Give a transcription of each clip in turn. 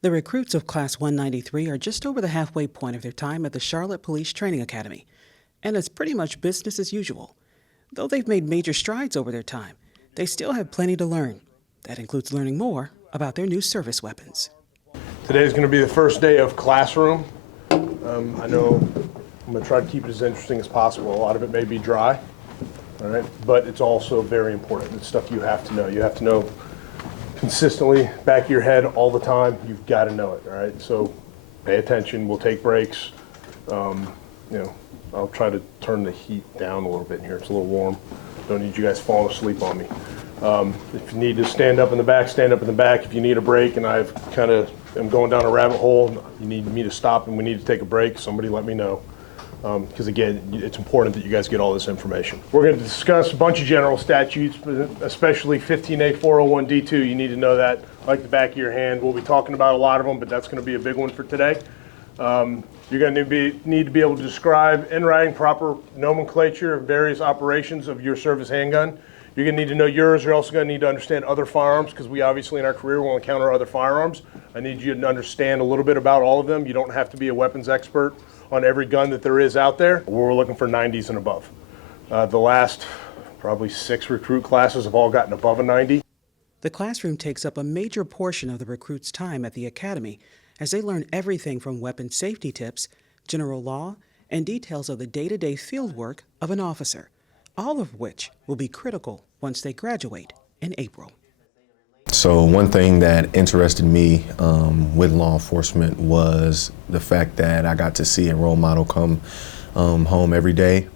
The recruits of Class 193 are just over the halfway point of their time at the Charlotte Police Training Academy, and it's pretty much business as usual. Though they've made major strides over their time, they still have plenty to learn. That includes learning more about their new service weapons. Today is going to be the first day of classroom. I know I'm going to try to keep it as interesting as possible. A lot of it may be dry, all right, but it's also very important. It's stuff you have to know. You have to know consistently, back of your head all the time. You've got to know it, all right? So pay attention. We'll take breaks. I'll try to turn the heat down a little bit here. It's a little warm. Don't need you guys falling asleep on me. If you need to stand up in the back, stand up in the back. If you need a break and I'm going down a rabbit hole, you need me to stop and we need to take a break, somebody let me know. Because again, it's important that you guys get all this information. We're going to discuss a bunch of general statutes, especially 15A 401D2. You need to know that like the back of your hand. We'll be talking about a lot of them, but that's going to be a big one for today. You're going to need to be able to describe in writing proper nomenclature of various operations of your service handgun. You're going to need to know yours. You're also going to need to understand other firearms, because we obviously in our career will encounter other firearms. I need you to understand a little bit about all of them. You don't have to be a weapons expert on every gun that there is out there. We're looking for 90s and above. The last probably 6 recruit classes have all gotten above a 90. The classroom takes up a major portion of the recruits' time at the academy as they learn everything from weapon safety tips, general law, and details of the day-to-day field work of an officer, all of which will be critical once they graduate in April. So one thing that interested me with law enforcement was the fact that I got to see a role model come home every day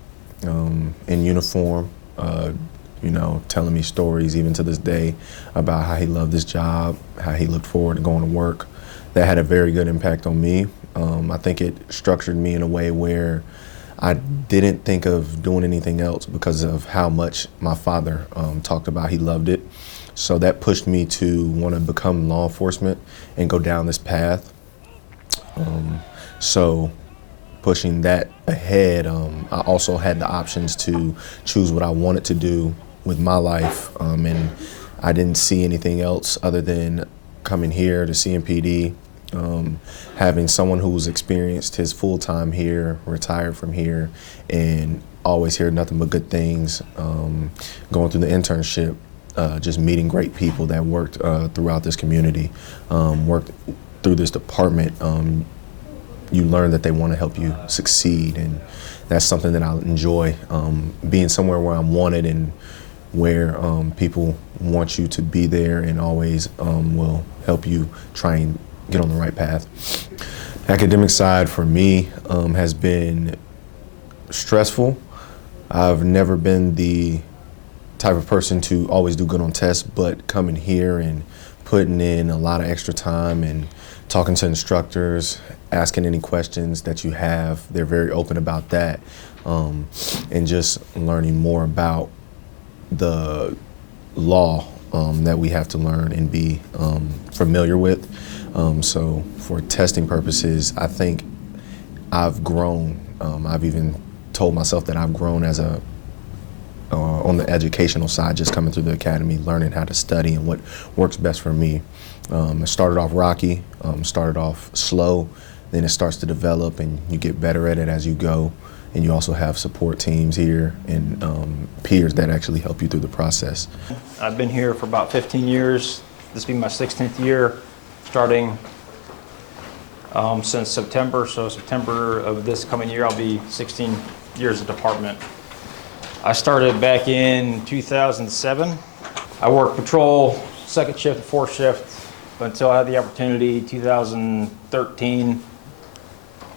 in uniform, telling me stories even to this day about how he loved his job, how he looked forward to going to work. That had a very good impact on me. I think it structured me in a way where I didn't think of doing anything else because of how much my father talked about he loved it. So that pushed me to want to become law enforcement and go down this path. So pushing that ahead, I also had the options to choose what I wanted to do with my life. And I didn't see anything else other than coming here to CMPD, having someone who's experienced his full time here, retired from here, and always hear nothing but good things, going through the internship, just meeting great people that worked throughout this community, worked through this department. You learn that they want to help you succeed, and that's something that I enjoy, being somewhere where I'm wanted and where people want you to be there and always will help you try and get on the right path. Academic side for me has been stressful. I've never been the type of person to always do good on tests, but coming here and putting in a lot of extra time and talking to instructors, asking any questions that you have, they're very open about that, and just learning more about the law that we have to learn and be familiar with. So for testing purposes, I think I've grown. I've even told myself that I've grown as on the educational side, just coming through the academy, learning how to study and what works best for me. It started off rocky, started off slow, then it starts to develop and you get better at it as you go. And you also have support teams here and peers that actually help you through the process. I've been here for about 15 years. This will be my 16th year, starting since September. So September of this coming year, I'll be 16 years of department. I started back in 2007. I worked patrol, second shift and fourth shift until I had the opportunity 2013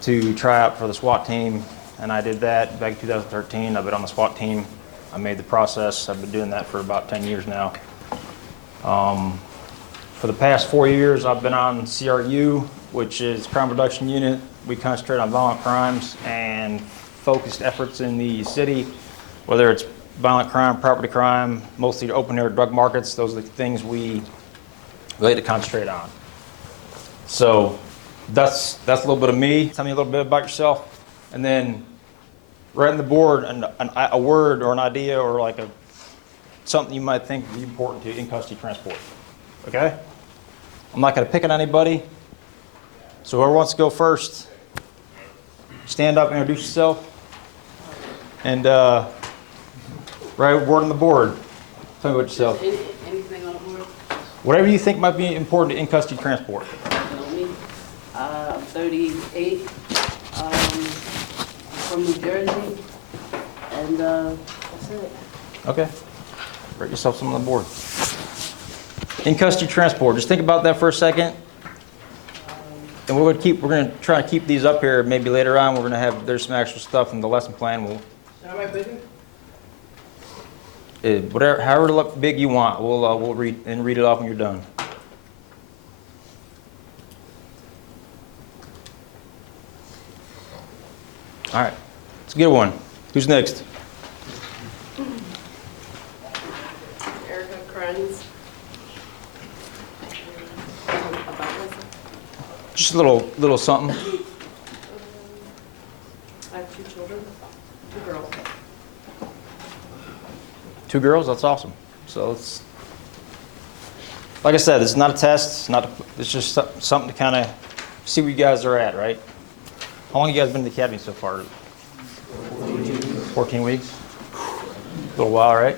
to try out for the SWAT team. And I did that back in 2013. I've been on the SWAT team. I made the process. I've been doing that for about 10 years now. For the past 4 years, I've been on CRU, which is Crime Reduction Unit. We concentrate on violent crimes and focused efforts in the city, whether it's violent crime, property crime, mostly open air drug markets. Those are the things we like to concentrate on. So that's a little bit of me. Tell me a little bit about yourself. And then write on the board a word or an idea or like something you might think would be important to in custody transport. Okay? I'm not going to pick on anybody. So whoever wants to go first, stand up, introduce yourself, and write a word on the board. Tell me about yourself. Anything on the board? Whatever you think might be important to in-custody transport. Me. I'm 38. I'm from New Jersey. And that's it. Okay. Write yourself something on the board. In-custody transport. Just think about that for a second. And we're going to try to keep these up here. Maybe later on, there's some extra stuff in the lesson plan. Whatever, however big you want, we'll read it off when you're done. All right, it's a good one. Who's next? Erica Kranz. About myself. Just a little something. I have 2 children, 2 girls. 2 girls, that's awesome. So it's, like I said, this is not a test. It's just something to kind of see where you guys are at, right? How long have you guys been in the academy so far? 14 weeks? A little while, right?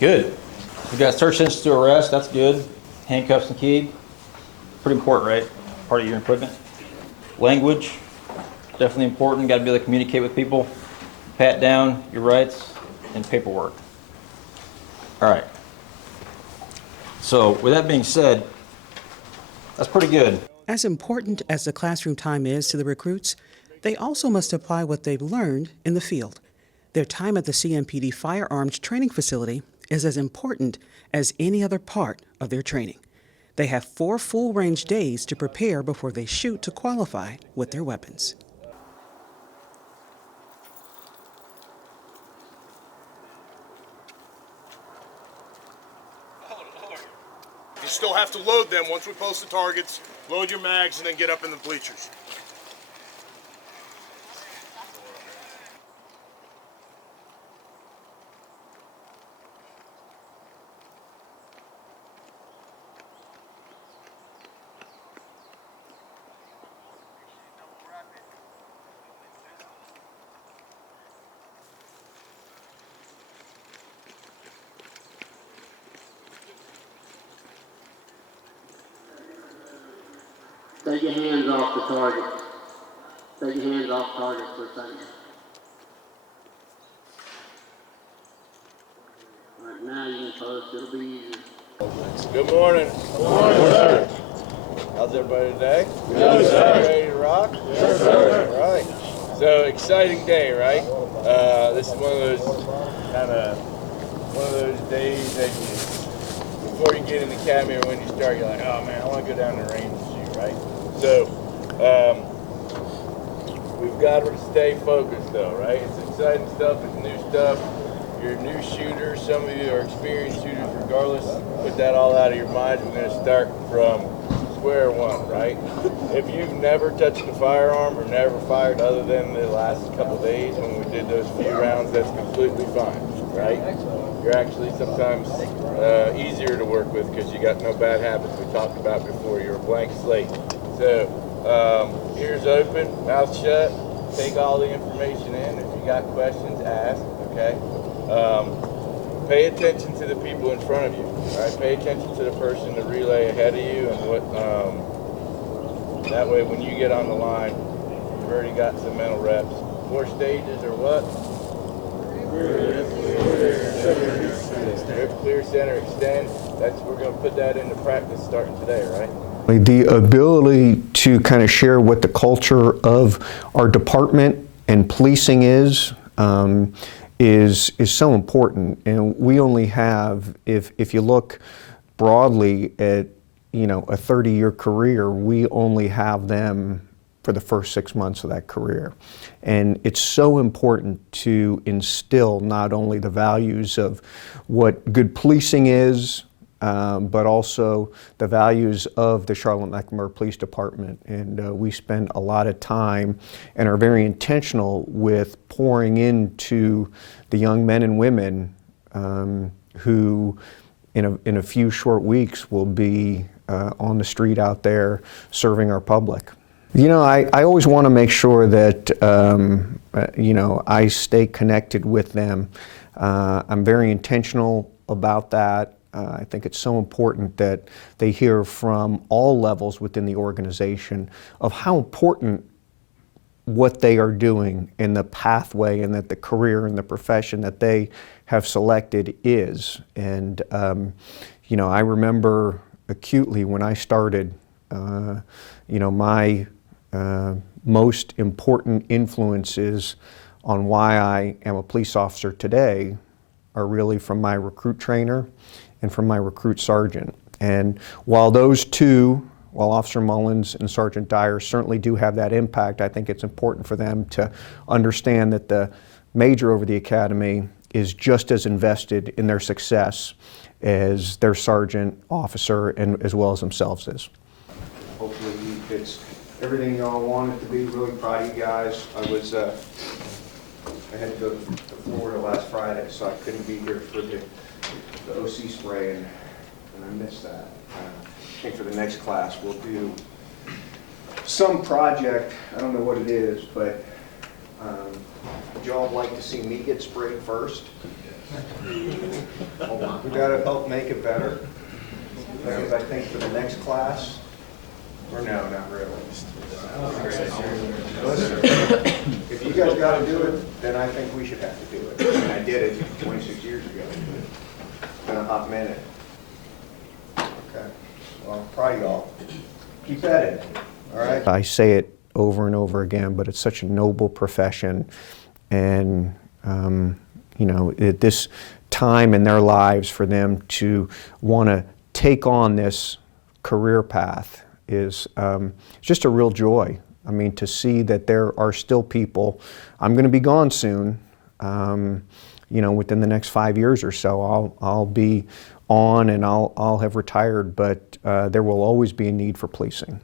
Good. We got search incident to arrest, that's good. Handcuffs and key. Pretty important, right? Part of your equipment. Language, definitely important. Got to be able to communicate with people. Pat down your rights and paperwork. All right. So with that being said, that's pretty good. As important as the classroom time is to the recruits, they also must apply what they've learned in the field. Their time at the CMPD Firearms training facility is as important as any other part of their training. They have 4 full-range days to prepare before they shoot to qualify with their weapons. You still have to load them once we post the targets, load your mags, and then get up in the bleachers. Take your hands off the target. Take your hands off target for a second. All right, now you can post. It'll be easier. Good morning. Good morning, sir. How's everybody today? Good, sir. Ready to rock? Yes, sir. All right. So, exciting day, right? This is one of those days that before you get in the academy or when you start, you're like, oh man, I want to go down the range and shoot, right? So, we've got to stay focused though, right? It's exciting stuff, it's new stuff. You're new shooters, some of you are experienced shooters regardless. Put that all out of your mind. We're going to start from square one, right? If you've never touched a firearm or never fired other than the last couple days when we did those few rounds, that's completely fine, right? You're actually sometimes easier to work with because you got no bad habits we talked about before. You're a blank slate. So ears open, mouth shut, take all the information in. If you got questions, ask, okay? Pay attention to the people in front of you, all right? Pay attention to the person, the relay ahead of you, and what, that way when you get on the line, you've already got some mental reps. 4 stages or what? Grip, clear, center, extend. We're going to put that into practice starting today, right? The ability to kind of share what the culture of our department and policing is so important. And we only have, if you look broadly at, you know, a 30-year career, we only have them for the first 6 months of that career. And it's so important to instill not only the values of what good policing is, but also the values of the Charlotte-Mecklenburg Police Department. And we spend a lot of time and are very intentional with pouring into the young men and women who in a few short weeks will be on the street out there serving our public. You know, I always want to make sure that, you know, I stay connected with them. I'm very intentional about that. I think it's so important that they hear from all levels within the organization of how important what they are doing in the pathway and that the career and the profession that they have selected is. And, you know, I remember acutely when I started, you know, my most important influences on why I am a police officer today are really from my recruit trainer and from my recruit sergeant. And while those two, while Officer Mullins and Sergeant Dyer certainly do have that impact, I think it's important for them to understand that the major over the academy is just as invested in their success as their sergeant, officer, and as well as themselves is. Hopefully it's everything y'all wanted to be. Really proud of you guys. I had to go to Florida last Friday, so I couldn't be here for the OC spray, and I missed that. I think for the next class we'll do some project. I don't know what it is, but would y'all like to see me get sprayed first? Hold on. We got to help make it better, because I think for the next class, or no, not really. Listen, if you guys got to do it, then I think we should have to do it. I mean, I did it 26 years ago. It's been a hot minute. Okay. Well, I'm proud of y'all. Keep at it. All right. I say it over and over again, but it's such a noble profession, and you know, at this time in their lives for them to want to take on this career path is just a real joy. I mean, to see that there are still people. I'm going to be gone soon. You know, within the next 5 years or so, I'll be on and I'll have retired. But there will always be a need for policing,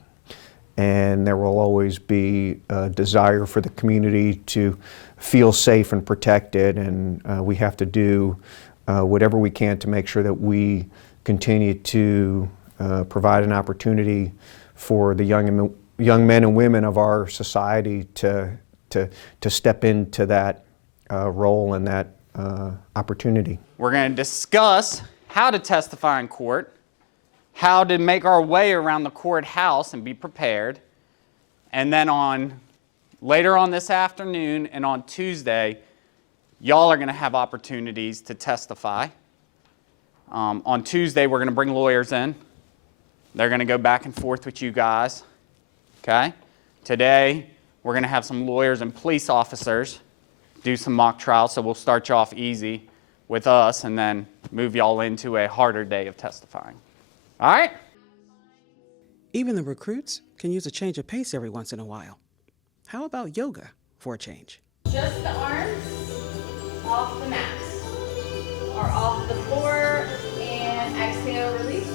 and there will always be a desire for the community to feel safe and protected. And we have to do whatever we can to make sure that we continue to provide an opportunity for the young men and women of our society to step into that role and that opportunity. We're going to discuss how to testify in court, how to make our way around the courthouse and be prepared, and then later on this afternoon and on Tuesday, y'all are going to have opportunities to testify. On Tuesday, we're going to bring lawyers in. They're going to go back and forth with you guys. Okay? Today, we're going to have some lawyers and police officers do some mock trials, so we'll start you off easy with us and then move y'all into a harder day of testifying. All right? Even the recruits can use a change of pace every once in a while. How about yoga for a change? Just the arms off the mat or off the floor, and exhale, release.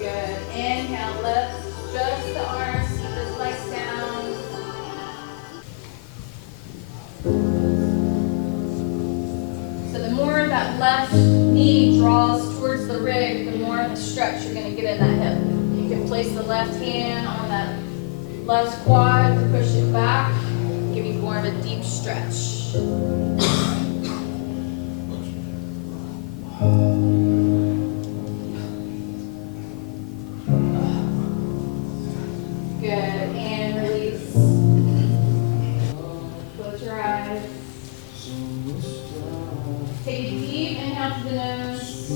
Good. Inhale, lift. Just the arms, keep those legs down. So the more that left knee draws towards the rig, the more of the stretch you're going to get in that hip. You can place the left hand on that left quad to push it back, give you more of a deep stretch. Good, and release. Close your eyes. Take a deep inhale to the nose.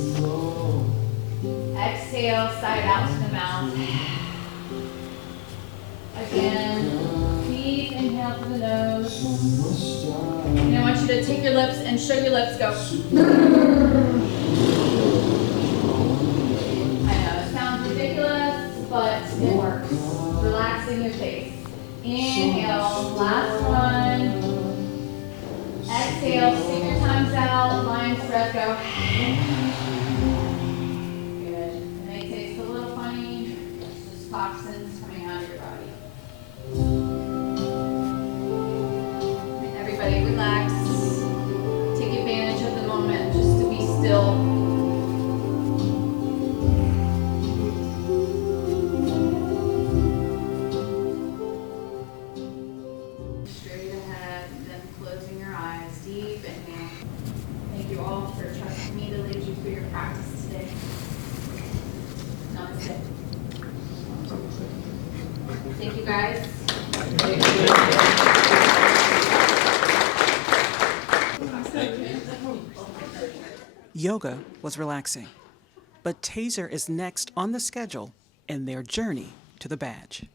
Exhale, side out to the mouth. Again, deep inhale to the nose. And I want you to take your lips and show your lips go. I know, it sounds ridiculous, but it works. Relaxing your face. Inhale, last one. Exhale, stick your tongues out, lion's breath, go. guys. Yoga was relaxing, but Taser is next on the schedule in their journey to the badge.